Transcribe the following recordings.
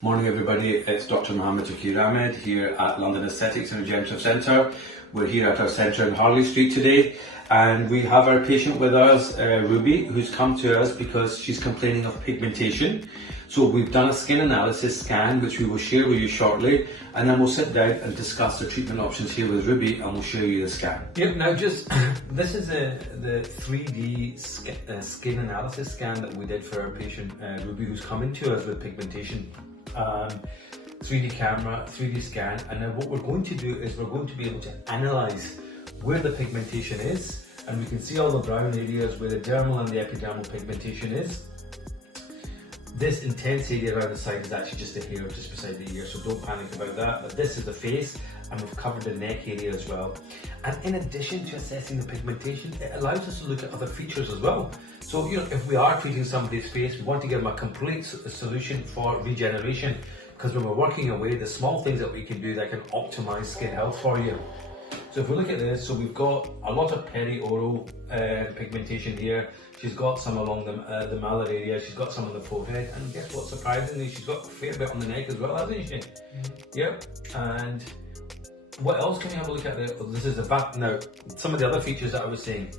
Morning everybody, it's Dr. Ahmad here at London Aesthetics and Regenerative Centre. We're here at our centre in Harley Street today and we have our patient with us, Ruby, who's come to us because she's complaining of pigmentation. So we've done a skin analysis scan which we will share with you shortly, and then we'll sit down and discuss the treatment options here with Ruby and we'll show you the scan. Yep, now this is the 3D skin analysis scan that we did for our patient Ruby, who's coming to us with pigmentation. 3D camera, 3D scan, and now what we're going to do is we're going to be able to analyze where the pigmentation is, and we can see all the brown areas where the dermal and the epidermal pigmentation is. This intense area around the side is actually just a hair just beside the ear, so don't panic about that. But this is the face, and we've covered the neck area as well. And in addition to assessing the pigmentation, it allows us to look at other features as well. So, if we are treating somebody's face, we want to give them a complete solution for regeneration, because when we're working away, the small things that we can do that can optimize skin health for you. So if we look at this, so we've got a lot of perioral pigmentation here. She's got some along the malar area, she's got some on the forehead, and guess what, surprisingly, she's got a fair bit on the neck as well, hasn't she? Yep. And what else can we have a look at there? This is now, some of the other features that I was saying.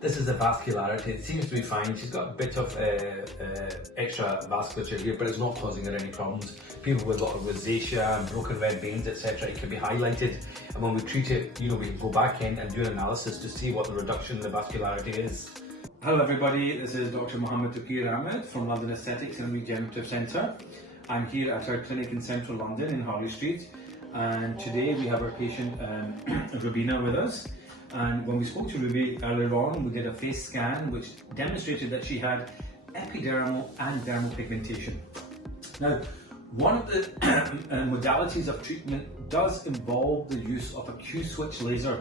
This is the vascularity. It seems to be fine. She's got a bit of extra vasculature here, but it's not causing her any problems. People with a lot of rosacea and broken red veins, etc., it can be highlighted. And when we treat it, we can go back in and do an analysis to see what the reduction in the vascularity is. Hello everybody, this is Dr. Ahmad from London Aesthetics and Regenerative Centre. I'm here at our clinic in central London in Harley Street, and today we have our patient Rubina with us. And when we spoke to Ruby earlier on, we did a face scan which demonstrated that she had epidermal and dermal pigmentation. Now, one of the modalities of treatment does involve the use of a Q-switch laser.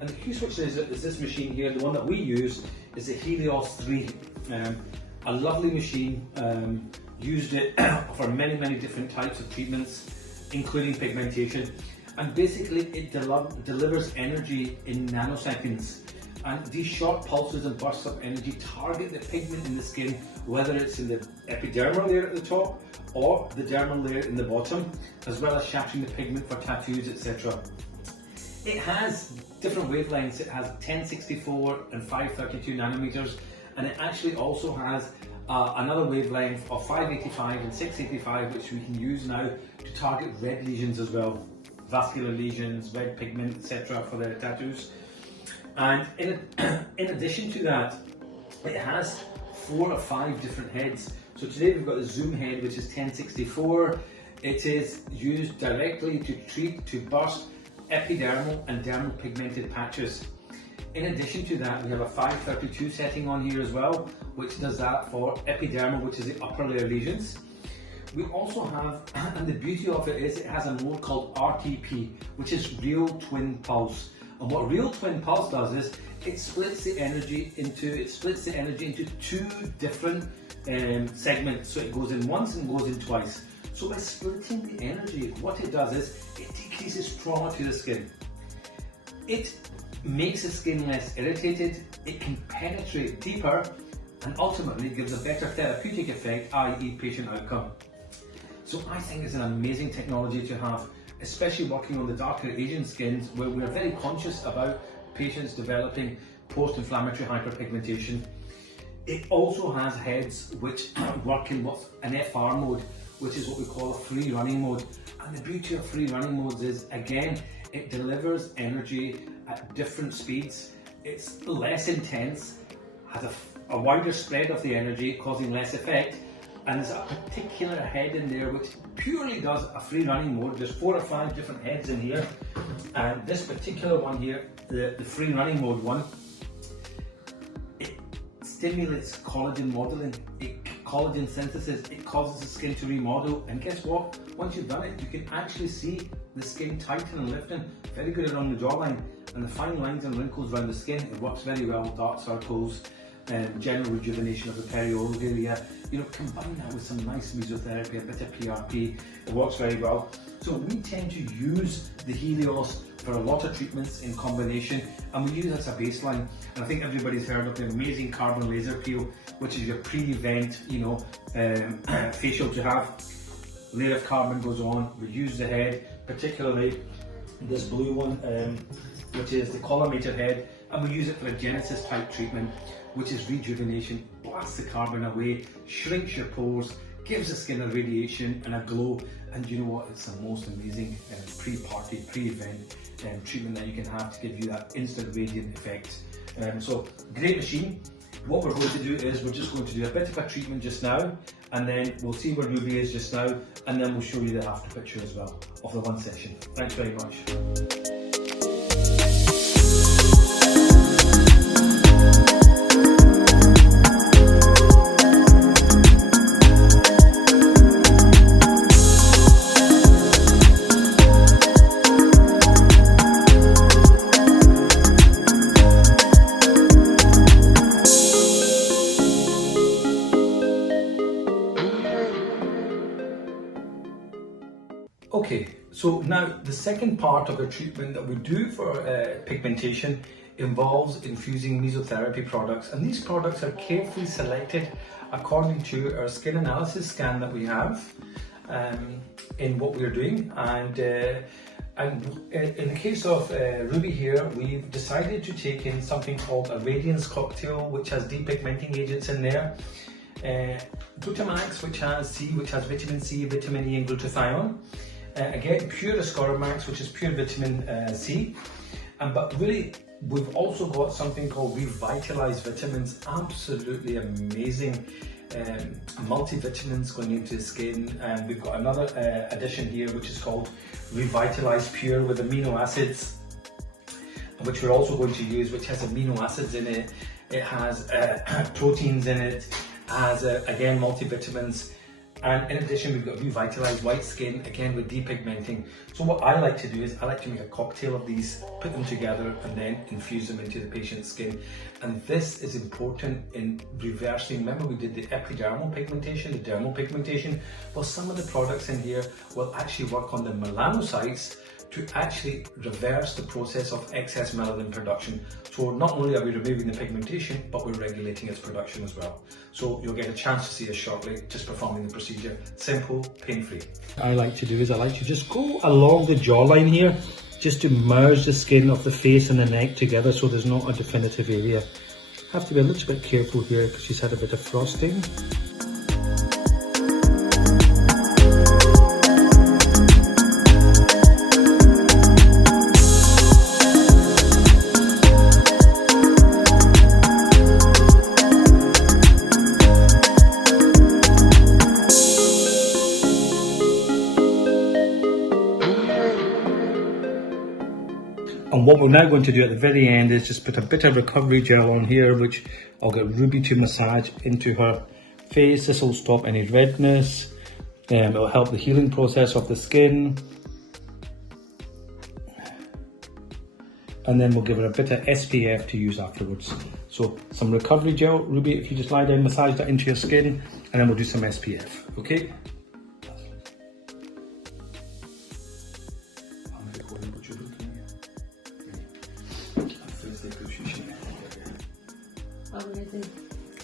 And the Q-switch laser is this machine here. The one that we use is the Helios 3. A lovely machine, used it for many different types of treatments, including pigmentation. And basically it delivers energy in nanoseconds, and these short pulses and bursts of energy target the pigment in the skin, whether it's in the epidermal layer at the top or the dermal layer in the bottom, as well as shattering the pigment for tattoos, etc. It has different wavelengths. It has 1064 and 532 nanometers, and it actually also has another wavelength of 585 and 685, which we can use now to target red lesions as well. Vascular lesions, red pigment, etc. for their tattoos. And in addition to that, it has 4 or 5 different heads. So today we've got the zoom head, which is 1064. It is used directly to burst epidermal and dermal pigmented patches. In addition to that, we have a 532 setting on here as well, which does that for epidermal, which is the upper layer lesions. We also have, and the beauty of it is, it has a mode called RTP, which is real twin pulse. And what real twin pulse does is it splits the energy into 2 different segments. So it goes in once and goes in twice. So by splitting the energy, what it does is it decreases trauma to the skin. It makes the skin less irritated. It can penetrate deeper, and ultimately gives a better therapeutic effect, i.e. patient outcome. So I think it's an amazing technology to have, especially working on the darker Asian skins, where we're very conscious about patients developing post-inflammatory hyperpigmentation. It also has heads which work in what's an FR mode, which is what we call a free running mode. And the beauty of free running modes is, again, it delivers energy at different speeds. It's less intense, has a wider spread of the energy, causing less effect. And there's a particular head in there which purely does a free running mode. There's 4 or 5 different heads in here, and this particular one here, the free running mode one, it stimulates collagen modeling, collagen synthesis. It causes the skin to remodel, and guess what? Once you've done it, you can actually see the skin tighten and lifting. Very good around the jawline, and the fine lines and wrinkles around the skin. It works very well with dark circles and general rejuvenation of the perioral area. Combine that with some nice mesotherapy, a bit of PRP, it works very well. So we tend to use the Helios for a lot of treatments in combination, and we use it as a baseline. And I think everybody's heard of the amazing carbon laser peel, which is your pre-event, facial to have. layer of carbon goes on. We use the head, particularly this blue one, which is the collimator head, and we use it for a Genesis type treatment, which is rejuvenation, blasts the carbon away, shrinks your pores, gives the skin a radiation and a glow. And you know what, it's the most amazing pre-party, pre-event treatment that you can have to give you that instant radiant effect. So great machine. What we're going to do is we're just going to do a bit of a treatment just now, and then we'll see where Ruby is just now, and then we'll show you the after picture as well of the one session. Thanks very much. Okay, so now the second part of the treatment that we do for pigmentation involves infusing mesotherapy products, and these products are carefully selected according to our skin analysis scan that we have in what we're doing. And in the case of Ruby here, we've decided to take in something called a Radiance cocktail, which has depigmenting agents in there. Glutamax, which has vitamin C, vitamin E and glutathione. Again, pure Ascoramax, which is pure vitamin C. But really, we've also got something called Revitalized Vitamins, absolutely amazing multivitamins going into the skin. And we've got another addition here, which is called Revitalized Pure with amino acids, which we're also going to use, which has amino acids in it. It has proteins in it, has again multivitamins. And in addition, we've got revitalized white skin, again with depigmenting. So what I like to do is I like to make a cocktail of these, put them together and then infuse them into the patient's skin. And this is important in reversing, remember we did the epidermal pigmentation, the dermal pigmentation? Well, some of the products in here will actually work on the melanocytes to actually reverse the process of excess melanin production. So not only are we removing the pigmentation, but we're regulating its production as well. So you'll get a chance to see us shortly, just performing the procedure. Simple, pain-free. What I like to do is I like to just go along the jawline here, just to merge the skin of the face and the neck together so there's not a definitive area. Have to be a little bit careful here because she's had a bit of frosting. And what we're now going to do at the very end is just put a bit of recovery gel on here, which I'll get Ruby to massage into her face. This will stop any redness, and it'll help the healing process of the skin. And then we'll give her a bit of SPF to use afterwards. So some recovery gel, Ruby, if you just lie down, massage that into your skin, and then we'll do some SPF, okay? Amazing.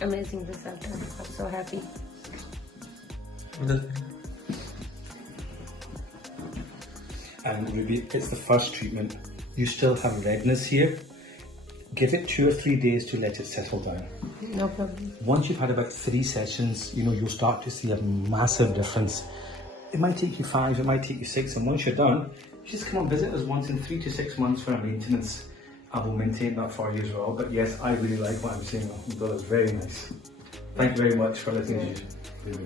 Amazing result. I'm so happy. And Ruby, it's the first treatment. You still have redness here. Give it 2 or 3 days to let it settle down. No problem. Once you've had about 3 sessions, you'll start to see a massive difference. It might take you 5, it might take you 6, and once you're done, just come and visit us once in 3 to 6 months for a maintenance. I will maintain that for you as well. But yes, I really like what I'm saying. That was very nice. Thank you very much for listening to you.